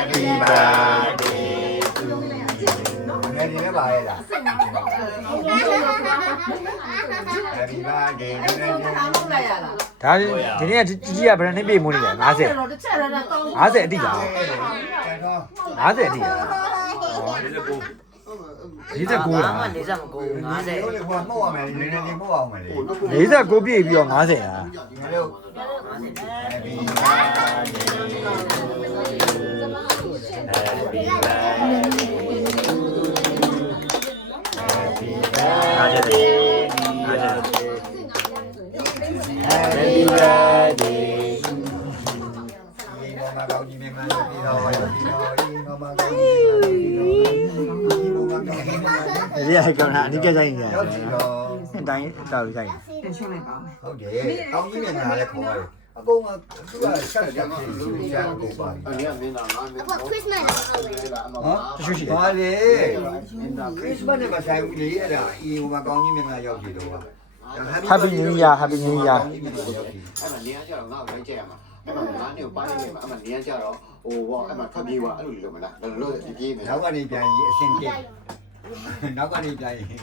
ငယ်နေပါရဲ့လား Happy birthday ဒါဒီနေ့ကြီးကြီးကဗရန်နေပြေမွေးနေတယ်50 50အတိလား50အတိလား49လား မနေစမကို50 တို့လေဟိုမှုတ်ရမယ်နည်းနည်းလေးမှုတ်အောင်မယ်လေ 49ပြည့်ပြီးတော့50လား ငါတို့ Happyဒီကကောင်ကအနိကဆိုင်နေတယ်အတိုင်းတောက်ဆိုင် တင်ရှင်းလိုက်ပါမယ် ဟုတ်တယ်အောင်းကြီးနဲ့ငါလည်းခေါ်ရတယ်အကုန်ကသူကဆက်ကြဖြစ်နေရှာကိုပါ အနေနဲ့မင်းသားငါမင်း What Christmas? ဟာလေခရစ်စမတ်နဲ့မဆိုင်ဘူးလေအဲ့ဒါအီဟိုမှာကောင်းကြီးနဲ့ငါရောက်ပြီတော့ပါ Happy New Year Happy New Year အဲ့မှာနေရာကျတော့ငါ့ကိုလိုက်ကြရမှာအဲ့မှာငါနေကိုပိုင်းနေမှာအဲ့မှာနေရာကျတော့ဟိုဘောအဲ့မှာထွက်ပြေးသွားအဲ့လိုလုပ်မလားလောလောပြေးမယ် နောက်ကနေပြန်ရင်အရှင်ပြေနောက်ကနေပြန်ရင် ဟု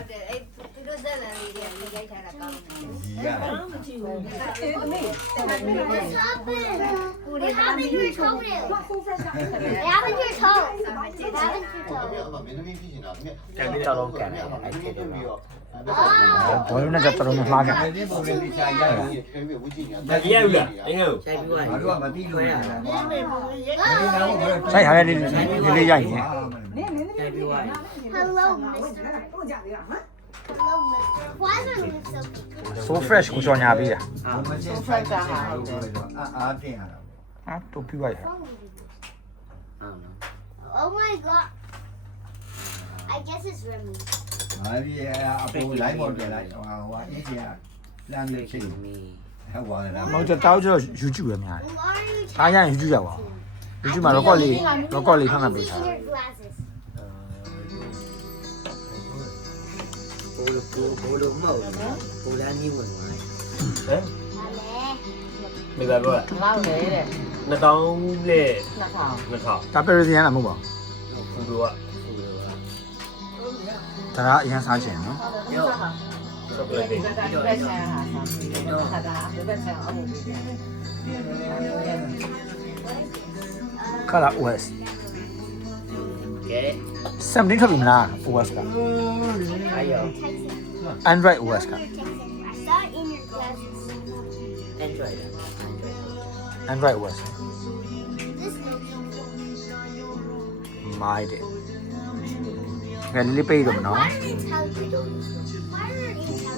တ်တယ်အဲ့သူတို့ဇက်လန်လေးတွေရိုက်ထားတာကောင်းတယ် ကြီးရ ကိုရီးယားပြည်ထိုးတယ် Haven't you told? Haven't you အဲ့ told? မှာမင်းသမီးဖြစ်နေတာမြတ် ကံပြီးတော့တော့ကံတယ်အဲ့ဒီတော့ ပြီးတော့ ဘောလုံးနဲ့ကြတော့မမှားကန် အဲ့ဒီပုံလေးပြချင်ရတယ် ခဲပြီးဝကြည့်နေတာ ဒါကြီးရဘူးလားအင်းကို ဆိုင်ပြီးသွား ငါတို့ကမသိလို့နေတာကွာ ဆိုင်ဟာလေးလေးရိုက်နေ ဆိုင်ပြီးသွား Hello, တော့ကြရအောင် Hello, Mister. Why is my lip so big? so fresh ကိုချော်ညာပေးတာ မချင်းဆိုင်တာဟာအားတင်ရတာ ဟာတူပြလိုက် Oh my god. I guess it's Remy. ဟာဒီအပေါ်လိုက်မော်တယ်လိုက်ဟိုအင်းကြီးကလမ်းလေးဖြစ် မီ ဟဲ့ဝါလာ မဟုတ်တော့တောက်ကျတော့ YouTube ပဲများတယ် Who are you? အားရရင် YouTube ရပါဘူး YouTube မှာ record လေးဖတ်မှပေးထား Your glasses. ဘိုးလိုမဟုတ်ဘိုးလာနီးဝင်သွား မေလာဘော လောက်လေတဲ့ 2000လေ 2000 2000 ဒါပရီစီယန်လားမဟုတ်ပါ ဖူတော့ ဘူးဒါကအရင်စားချင်နော် ရော တော့ပြတယ် ဘယ်ဆန်ဟာဆန်ဒါဘယ်ဆန်အမှု ခလာ OS ကဲ 17ထွက်ပြီမလား OS က အဲ့ရော Android OS က I saw it in your glasses. Android Android OS This looking. မိုက်တယ်ငါလေးပေးတော့မနော် Why are they intelligent? Why are they intelligent?